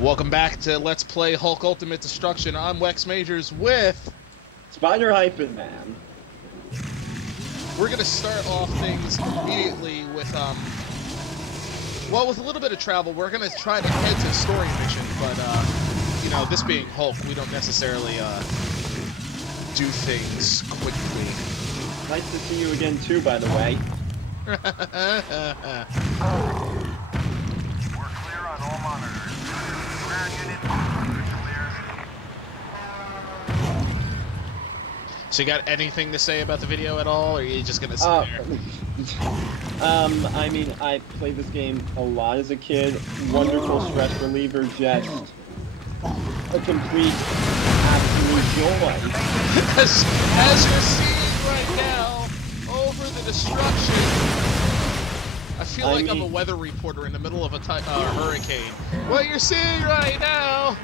Welcome back to Let's Play Hulk Ultimate Destruction. I'm Wex Majors with... Spider Hyphen Man. We're going to start off things immediately with, well, with a little bit of travel. We're going to try to head to story mission, but, you know, this being Hulk, we don't necessarily, do things quickly. Nice to see you again, too, by the way. We're clear on all monitors. Ground unit, clear. So you got anything to say about the video at all, or are you just going to sit there? I mean, I played this game a lot as a kid. Wonderful stress reliever, just a complete, absolute joy. As you're seeing right now, over the destruction, I feel like I'm a weather reporter in the middle of a hurricane. What you're seeing right now...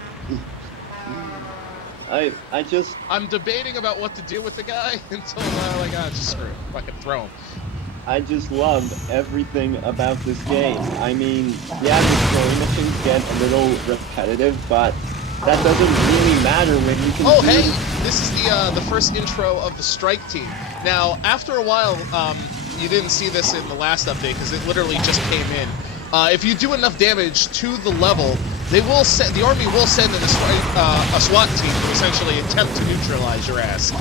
I'm debating about what to do with the guy until, like, just screw it. Fucking throw him. I just love everything about this game. I mean, yeah, the story missions get a little repetitive, but that doesn't really matter when you can hey! This is the first intro of the strike team. Now, after a while, you didn't see this in the last update because it literally just came in. If you do enough damage to the level, the army will send in a SWAT team to essentially attempt to neutralize your ass.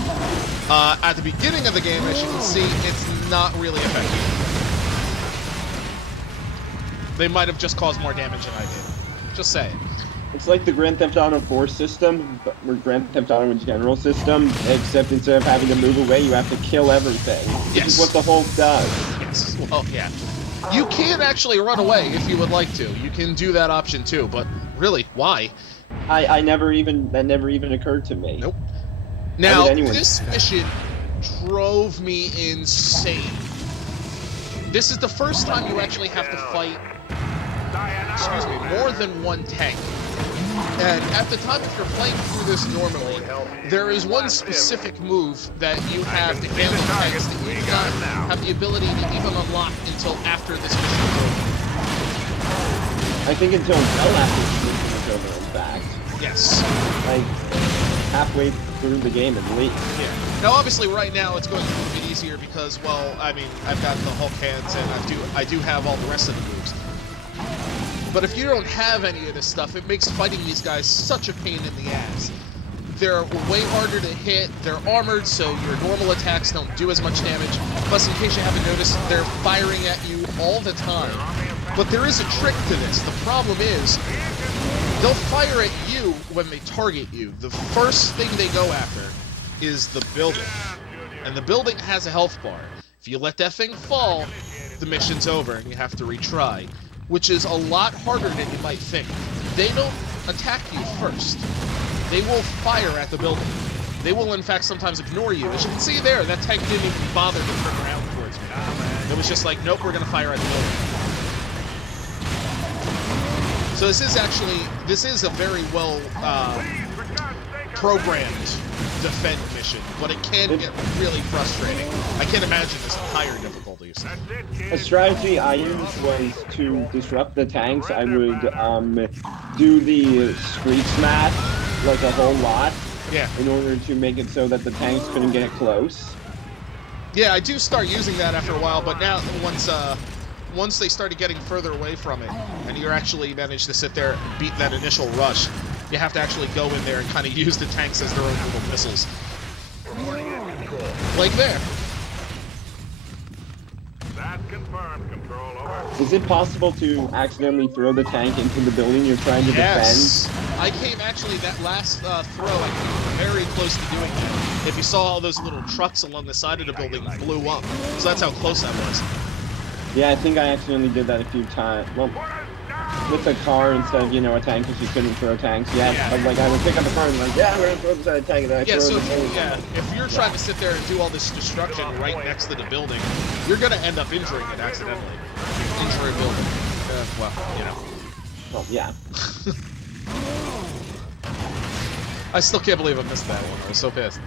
At the beginning of the game, as you can see, it's not really effective. They might have just caused more damage than I did. Just saying. It's like the Grand Theft Auto 4 system, or Grand Theft Auto General system, except instead of having to move away, you have to kill everything. Yes. This is what the Hulk does. Yes. Well, yeah. You can actually run away if you would like to. You can do that option too, but really, why? That never even occurred to me. Nope. Now, this mission drove me insane. This is the first time you actually have to fight, more than one tank. And at the time, if you're playing through this normally, there is one specific move that you have to handle tanks that you do not have the ability to even unlock until after this mission is over. I think until well after this mission is over, in fact. Yes. Like, halfway through the game at least. Yeah. Now, obviously, right now, it's going to be a bit easier because, well, I mean, I've got the Hulk hands and I do have all the rest of the moves. But if you don't have any of this stuff, it makes fighting these guys such a pain in the ass. They're way harder to hit, they're armored, so your normal attacks don't do as much damage. Plus, in case you haven't noticed, they're firing at you all the time. But there is a trick to this. The problem is, they'll fire at you when they target you. The first thing they go after is the building. And the building has a health bar. If you let that thing fall, the mission's over and you have to retry. Which is a lot harder than you might think. They don't attack you first. They will fire at the building. They will, in fact, sometimes ignore you. As you can see there, that tank didn't even bother to turn around towards me. It was just like, nope, we're going to fire at the building. So this is a very well programmed defend mission, but it can get really frustrating. I can't imagine this higher difficulties. A strategy I used was to disrupt the tanks. I would do the street smash like a whole lot, in order to make it so that the tanks couldn't get close. Yeah, I do start using that after a while, but now once they started getting further away from it, and you actually managed to sit there and beat that initial rush, you have to actually go in there and kind of use the tanks as their own little missiles. Like there. That's confirmed, Control, over. Is it possible to accidentally throw the tank into the building you're trying to defend? I came actually, that last throw, I came very close to doing that. If you saw all those little trucks along the side of the building blew up. So that's how close that was. Yeah, I think I accidentally did that a few times. Well, with a car instead of, a tank, because you couldn't throw tanks. Yeah, like I would pick up the car and I'm like, yeah, I'm going to throw the side of the tank, and then I throw the tank. If you're trying to sit there and do all this destruction right next to the building, you're going to end up injuring it accidentally. Injure a building. Well, you know. Well, yeah. I still can't believe I missed that one. I was so pissed.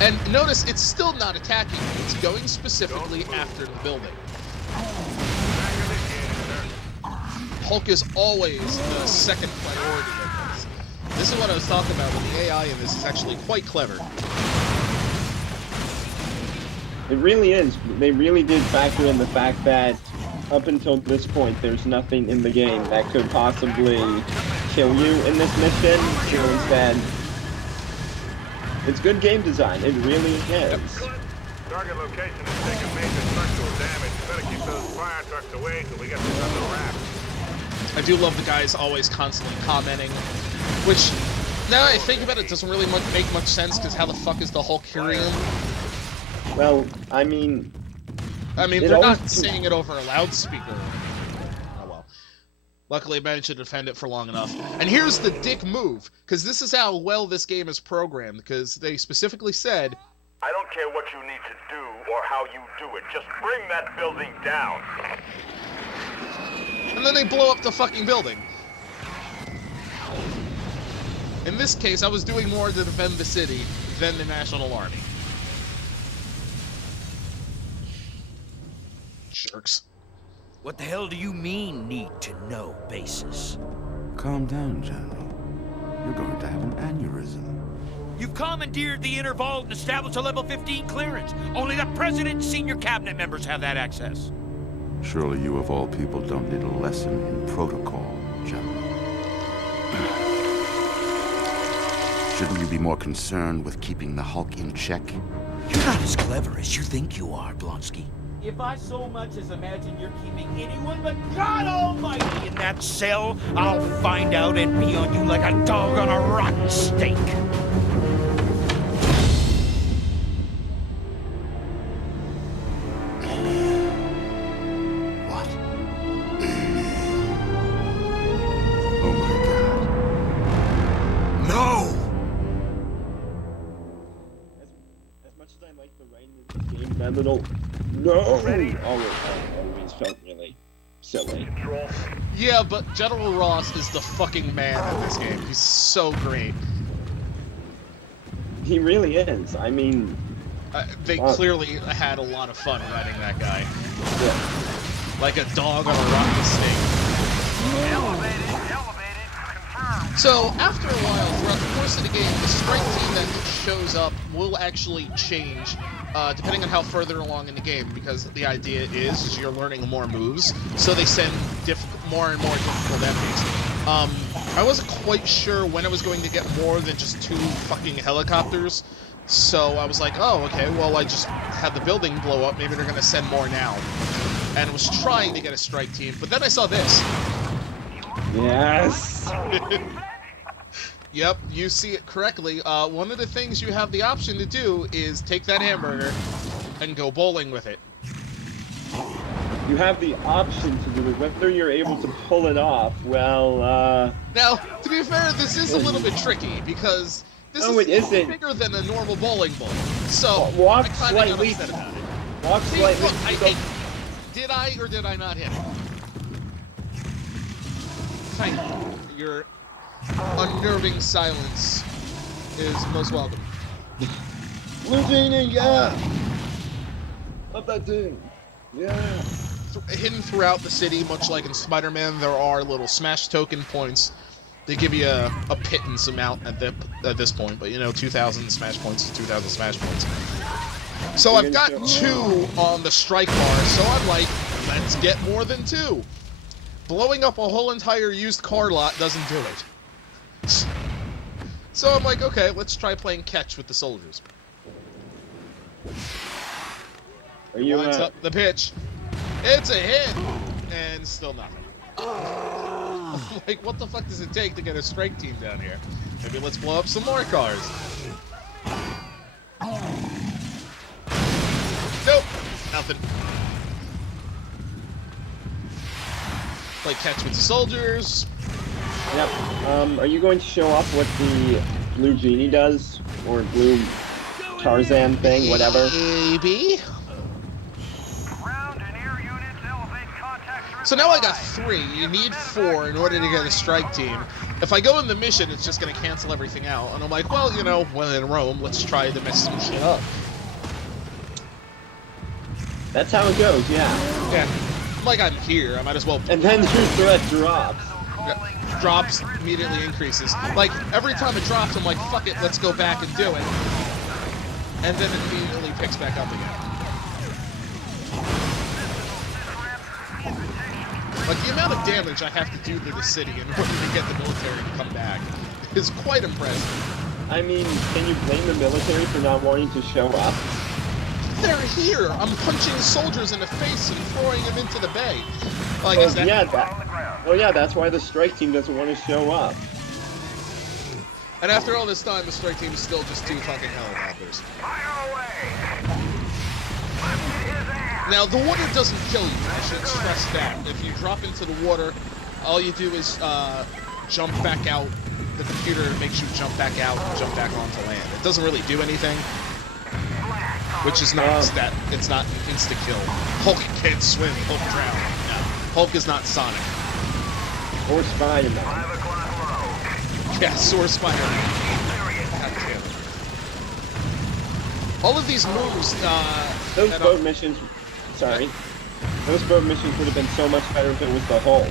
And notice, it's still not attacking. It's going specifically after the building. Hulk is always the second priority of this. This is what I was talking about when the AI in this is actually quite clever. It really is. They really did factor in the fact that up until this point, there's nothing in the game that could possibly kill you in this mission. So instead, it's good game design. It really is. Target location is taking major structural damage. You better keep those fire trucks away till we get this under wraps. I do love the guys always constantly commenting, which, now I think about it, doesn't really make much sense, because how the fuck is the Hulk hearing them? Well, I mean, they're not saying it over a loudspeaker or anything. Oh well. Luckily, I managed to defend it for long enough. And here's the dick move, because this is how well this game is programmed, because they specifically said, I don't care what you need to do or how you do it. Just bring that building down. And then they blow up the fucking building. In this case, I was doing more to defend the city than the National Army. Jerks. What the hell do you mean, need to know basis? Calm down, General. You're going to have an aneurysm. You've commandeered the inner vault and established a level 15 clearance. Only the President and senior cabinet members have that access. Surely you of all people don't need a lesson in protocol, General. Shouldn't you be more concerned with keeping the Hulk in check? You're not as clever as you think you are, Blonsky. If I so much as imagine you're keeping anyone but God Almighty in that cell, I'll find out and be on you like a dog on a rotten steak. What? Oh my God. No! As much as I like the writing of this game, that little no always felt really silly. Yeah, but General Ross is the fucking man in this game. He's so great. He really is. I mean, they clearly had a lot of fun writing that guy. Yeah. Like a dog on a rotten steak. Elevated, confirmed. So, after a while, throughout the course of the game, the strike team that shows up will actually change, depending on how further along in the game, because the idea is you're learning more moves, so they send more and more difficult enemies. I wasn't quite sure when I was going to get more than just 2 fucking helicopters, so I was like, oh, okay, well, I just had the building blow up, maybe they're going to send more now. And was trying to get a strike team, but then I saw this. Yes. Yep, you see it correctly. One of the things you have the option to do is take that hamburger and go bowling with it. You have the option to do it. Whether you're able to pull it off, well, Now, to be fair, this is a little bit tricky, because this is bigger than a normal bowling ball. So, walk I kind of got slightly. upset about it. Walk See, slightly. look, I hit. Did I or did I not hit it? Thank you. Your unnerving silence is most welcome. Blue Genie, yeah! Love that thing. Yeah. Hidden throughout the city, much like in Spider-Man, there are little smash token points. They give you a pittance amount at this point, but you know, 2,000 smash points is 2,000 smash points. So I've got 2 on the strike bar, so I'm like, let's get more than 2. Blowing up a whole entire used car lot doesn't do it. So I'm like, okay, let's try playing catch with the soldiers. Are you Lines up the pitch. It's a hit! And still nothing. Like, what the fuck does it take to get a strike team down here? Maybe let's blow up some more cars. Nope! Nothing. Play catch with the soldiers. Yep. Are you going to show off what the Blue Genie does? Or Blue Tarzan thing, whatever? Maybe. So now I got 3. You need 4 in order to get a strike team. If I go in the mission, it's just going to cancel everything out. And I'm like, well, you know, when in Rome, let's try to mess some shit up. That's how it goes, yeah. Yeah. like, I'm here. I might as well. And then your threat drops. Drops, immediately increases. Like, every time it drops, I'm like, fuck it, let's go back and do it. And then it immediately picks back up again. Like, the amount of damage I have to do to the city in order to get the military to come back is quite impressive. I mean, can you blame the military for not wanting to show up? They're here! I'm punching soldiers in the face and throwing them into the bay. Like, Well, is that... yeah, that's why the strike team doesn't want to show up. And after all this time, the strike team is still just 2 fucking helicopters. Now, the water doesn't kill you. I should stress that. If you drop into the water, all you do is jump back out. The computer makes you jump back out and jump back onto land. It doesn't really do anything, which is not that it's not an insta-kill. Hulk can't swim. Hulk drown. No. Hulk is not Sonic. Or Spider-Man. Yes, or Spider-Man. God damn it. All of these moves, those boat missions, those boat missions would have been so much better if it was the Hulk.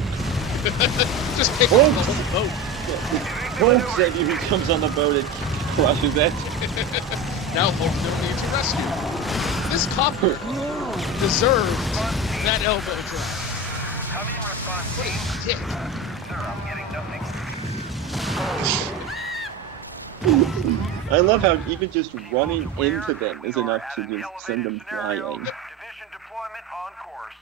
Just pick up the whole boat. Hulk said he comes on the boat and crushes it. Now Hulk don't need to rescue. This copper deserved that elbow drop. What a dick. I love how even just running into them is enough to just send them flying. Division deployment on course.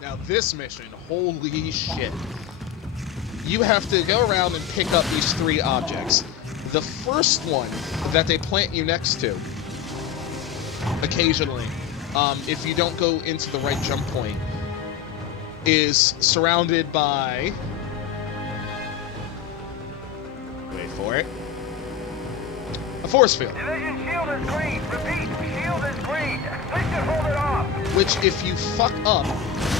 Now this mission, holy shit. You have to go around and pick up these 3 objects. The first one that they plant you next to, occasionally, if you don't go into the right jump point, is surrounded by... Wait for it. A force field. Division shield is green. Repeat, shield is green. Please just hold it off. Which, if you fuck up,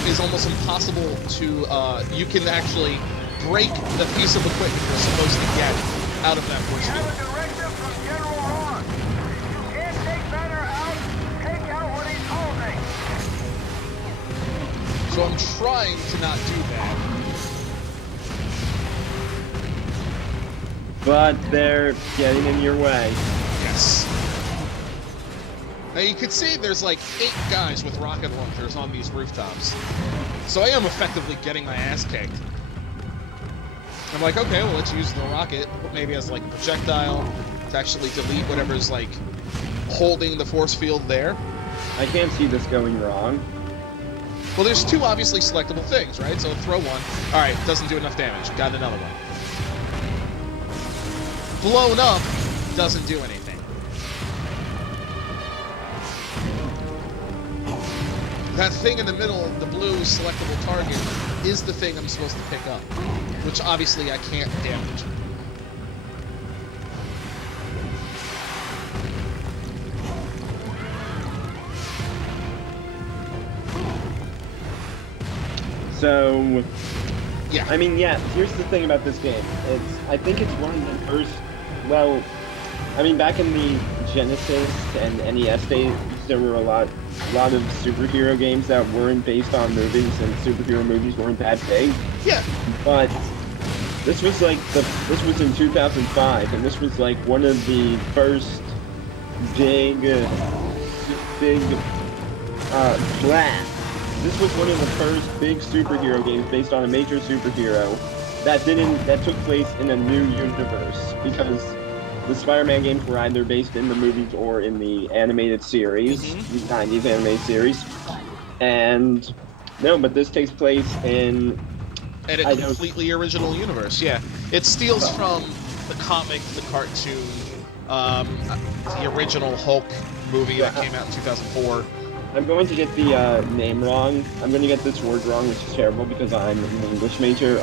is almost impossible to, you can actually break the piece of equipment you're supposed to get out of that force field. Have a directive from General Ross. You can't take Banner out. Take out what he's holding. So I'm trying to not do that. But they're getting in your way. Yes. Now you can see there's like 8 guys with rocket launchers on these rooftops. So I am effectively getting my ass kicked. I'm like, okay, well, let's use the rocket, maybe as like a projectile, to actually delete whatever's like holding the force field there. I can't see this going wrong. Well, there's 2 obviously selectable things, right? So throw one. Alright, doesn't do enough damage. Got another one. Blown up doesn't do anything. That thing in the middle, the blue selectable target, is the thing I'm supposed to pick up, which obviously I can't damage. So, yeah. I mean, yeah, here's the thing about this game. I think it's one of the first, well, I mean, back in the Genesis and NES days, there were a lot of superhero games that weren't based on movies, and superhero movies weren't that big. Yeah. But this was like this was in 2005, and this was like one of the first big. This was one of the first big superhero games based on a major superhero that took place in a new universe, because the Spider-Man games were either based in the movies or in the animated series, the 90s animated series. And no, but this takes place in a completely original universe. Yeah, it steals from the comic, the cartoon, the original Hulk movie that came out in 2004. I'm going to get the name wrong. I'm going to get this word wrong, which is terrible because I'm an English major.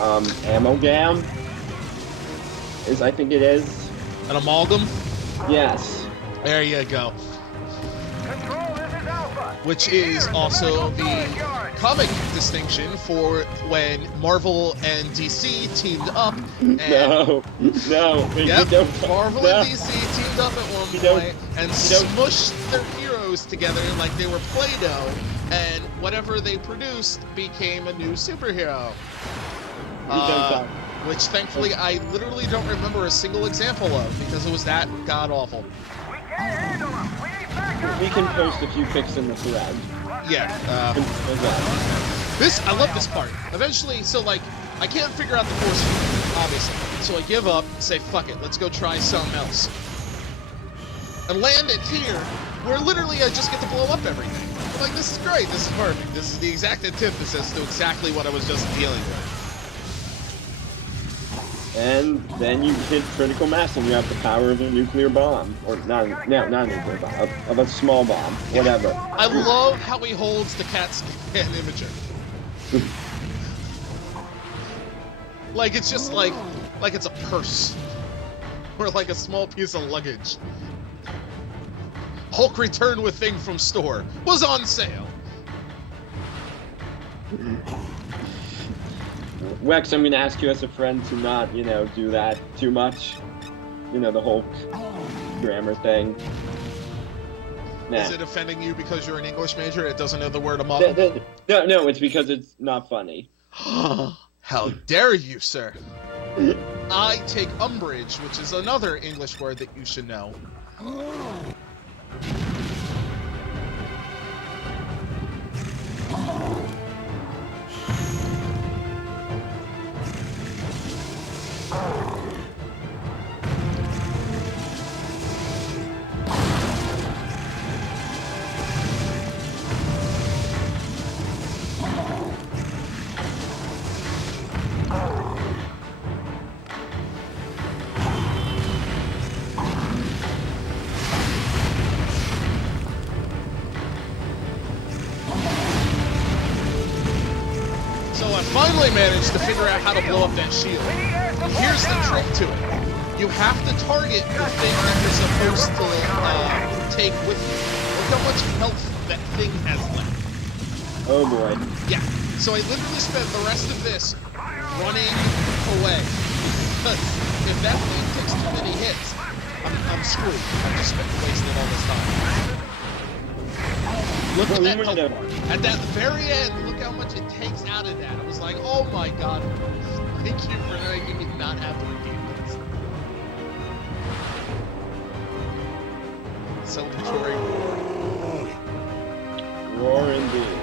Amalgam is, I think it is. An amalgam? Yes. There you go. Control, this is Alpha. Which is also the comic distinction for when Marvel and DC teamed up. And No. Yep, Marvel and DC teamed up at one point and smushed their heroes Legos together like they were Play-Doh, and whatever they produced became a new superhero. Which thankfully I literally don't remember a single example of because it was that god-awful. We can post a few pics in the thread. Yeah. I love this part. Eventually, so like, I can't figure out the force, obviously. So I give up, say, fuck it, let's go try something else. And land it here, where literally I just get to blow up everything. I'm like, this is great, this is perfect. This is the exact antithesis to exactly what I was just dealing with. And then you hit critical mass and you have the power of a nuclear bomb. Or not a nuclear bomb, of a small bomb, whatever. I love how he holds the CAT scan imager. Like it's just like it's a purse. Or like a small piece of luggage. Hulk returned with thing from store. Was on sale. Wex, I'm gonna ask you as a friend to not, do that too much. The Hulk grammar thing. Nah. Is it offending you because you're an English major? It doesn't know the word among? No, it's because it's not funny. How dare you, sir? I take umbrage, which is another English word that you should know. Finally managed to figure out how to blow up that shield. Here's the trick to it. You have to target the thing that you're supposed to take with you. Look how much health that thing has left. Oh boy. Yeah. So I literally spent the rest of this running away. If that thing takes too many hits, I'm screwed. I've just wasted all this time. Look at that health bar. At that very end, look how much it takes out of that. I was like, oh my god, thank you for making me not have to repeat this. Celebratory roar. Roar indeed.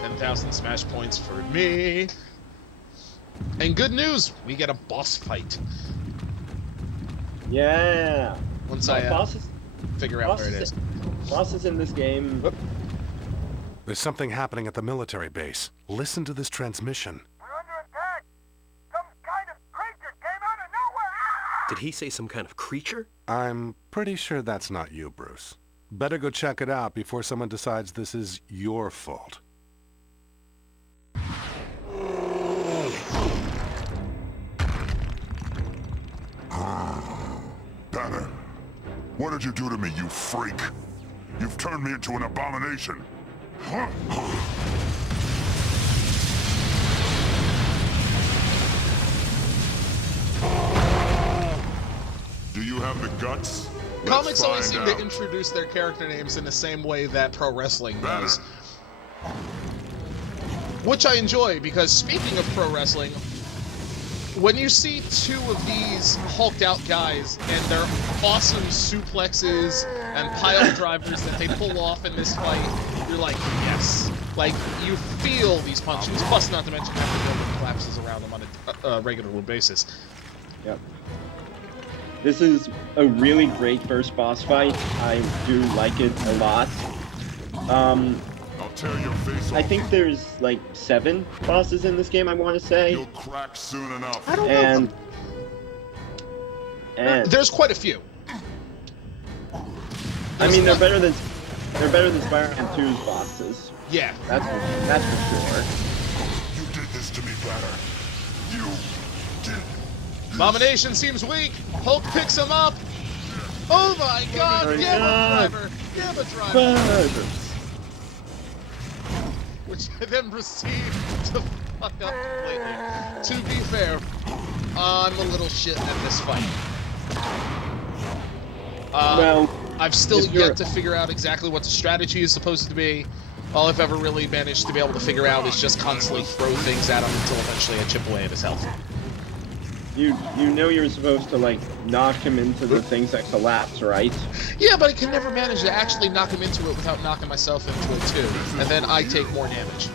10,000 smash points for me. And good news, we get a boss fight. Yeah. Once I figure out where it is. Bosses in this game. There's something happening at the military base. Listen to this transmission. We're under attack! Some kind of creature came out of nowhere! Did he say some kind of creature? I'm pretty sure that's not you, Bruce. Better go check it out before someone decides this is your fault. Banner, what did you do to me, you freak? You've turned me into an abomination. Do you have the guts? Comics always seem to introduce their character names in the same way that pro wrestling does. Which I enjoy, because speaking of pro wrestling, when you see two of these hulked out guys and their awesome suplexes and pile drivers that they pull off in this fight, you're like, yes. Like, you feel these punches, plus not to mention having the building collapses around them on a regular basis. Yep. This is a really great first boss fight. I do like it a lot. I'll tear your face off. I think there's like 7 bosses in this game, I want to say. You'll crack soon enough. I don't know. And there's quite a few. I mean, they're better than Spider-Man 2's bosses. Yeah. That's for sure. You did this to me, Banner. You did. Abomination seems weak. Hulk picks him up. Oh my god, give him a driver. Give him a driver. Which I then proceed to fuck up completely. To be fair, I'm a little shit at this fight. Well, I've still if you're- yet to figure out exactly what the strategy is supposed to be. All I've ever really managed to be able to figure out is just constantly throw things at him until eventually I chip away at his health. You know you're supposed to, like, knock him into the things that collapse, right? Yeah, but I can never manage to actually knock him into it without knocking myself into it too, and then I take more damage.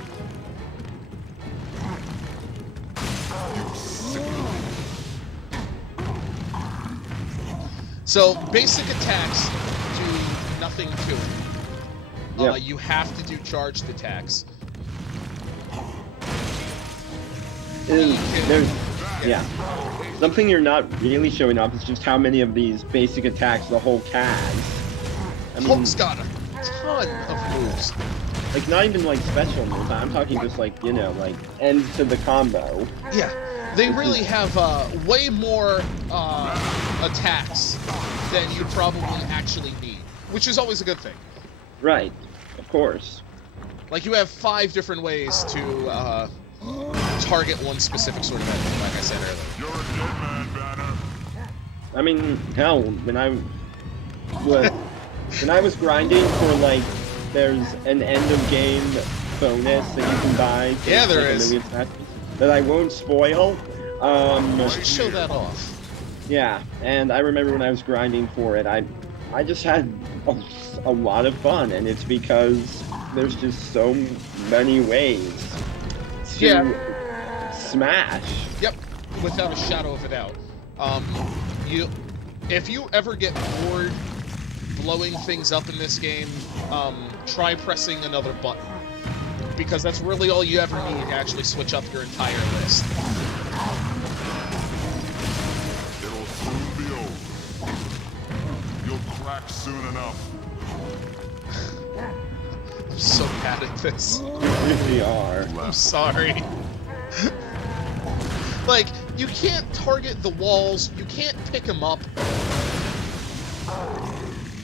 So, basic attacks do nothing to it. Yep. You have to do charged attacks. Yeah. Something you're not really showing off is just how many of these basic attacks the Hulk has. I mean, Hulk's got a ton of moves. like, not even, like, special moves. I'm talking just, like, you know, like, end to the combo. Yeah, they really have way more attacks than you probably actually need, which is always a good thing. Right. Of course. Like, you have 5 different ways to target one specific sort of enemy, like I said earlier. You're a dead man, Banner. I mean, hell, when I was grinding for, like, there's an end of game bonus that you can buy. For, Yeah, there like, is. That I won't spoil. You should show that off. Yeah, and I remember when I was grinding for it, I just had a lot of fun, and it's because there's just so many ways to smash. Yep, without a shadow of a doubt. If you ever get bored blowing things up in this game, try pressing another button, because that's really all you ever need to actually switch up your entire list. It'll soon be over. You'll crack soon enough. I'm so bad at this. You really are. I'm sorry. Like, you can't target the walls, you can't pick them up.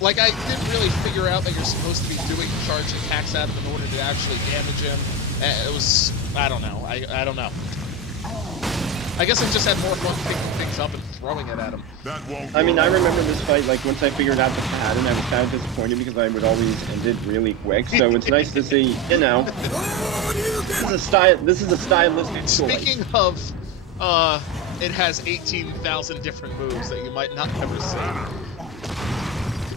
Like, I didn't really figure out that you're supposed to be doing charged attacks at him in order to actually damage him. It was... I don't know. I don't know. I guess I just had more fun picking things up and throwing it at him. That won't I mean, work. I remember this fight, like, once I figured out the pattern, I was kind of disappointed because I would always end it really quick, so it's nice to see, you know, this is a stylistic choice. Speaking of, it has 18,000 different moves that you might not ever see.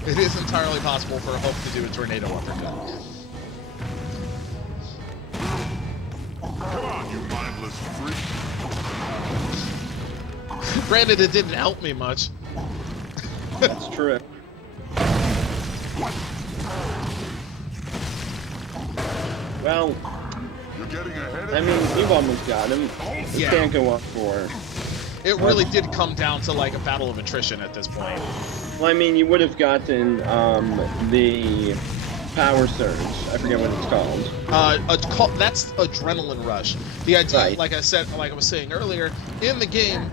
It is entirely possible for a Hulk to do a tornado uppercut. Come on, you mindless freak. Granted, it didn't help me much. That's true. Well, You're getting ahead of I mean, you've almost got him. You Yeah. can't go up for... It really did come down to, like, a battle of attrition at this point. Well, I mean, you would have gotten, the power surge. I forget what it's called. That's Adrenaline Rush. The idea, Right. like I was saying earlier, in the game,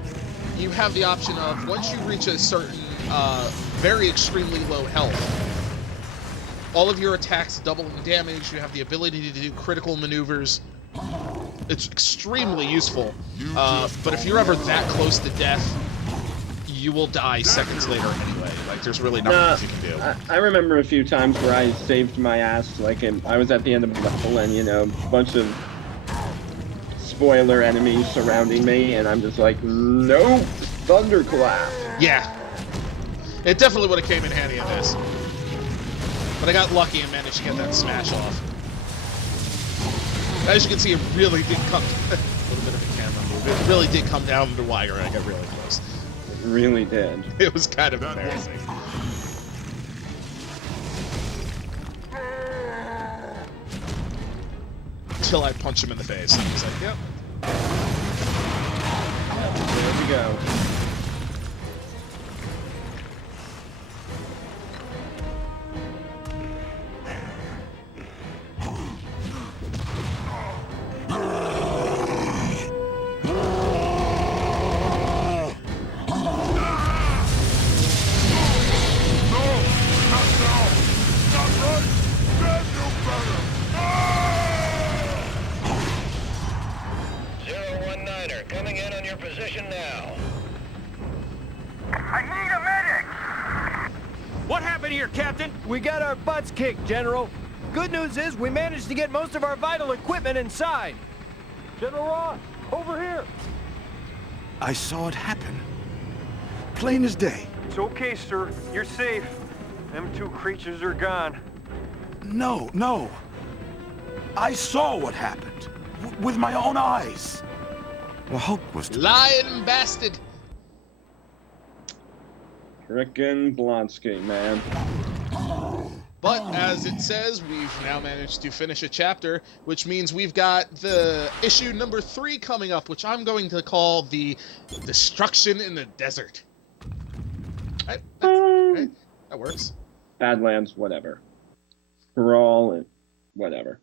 you have the option of, once you reach a certain, very extremely low health, all of your attacks double in damage, you have the ability to do critical maneuvers. It's extremely useful, but if you're ever that close to death, you will die seconds later anyway. Like, there's really nothing you can do. I remember a few times where I saved my ass, like, I was at the end of the level and, you know, a bunch of spoiler enemies surrounding me, and I'm just like, nope, thunderclap. Yeah. It definitely would have came in handy in this. But I got lucky and managed to get that smash off. As you can see, it really did come... a little bit of a camera move. It really did come down to wire and I got really close. It really did. It was kind of embarrassing. Until I punch him in the face. And he's like, yep. There we go. Captain. We got our butts kicked, General. Good news is we managed to get most of our vital equipment inside. General Ross, over here. I saw it happen. Plain as day. It's okay, sir. You're safe. Them two creatures are gone. No, no. I saw what happened. With my own eyes. The Hulk was... Lying bastard! Frickin' Blonsky, man. But, as it says, we've now managed to finish a chapter, which means we've got the issue number 3 coming up, which I'm going to call the Destruction in the Desert. Right? That works. Badlands, whatever. Brawl, and whatever.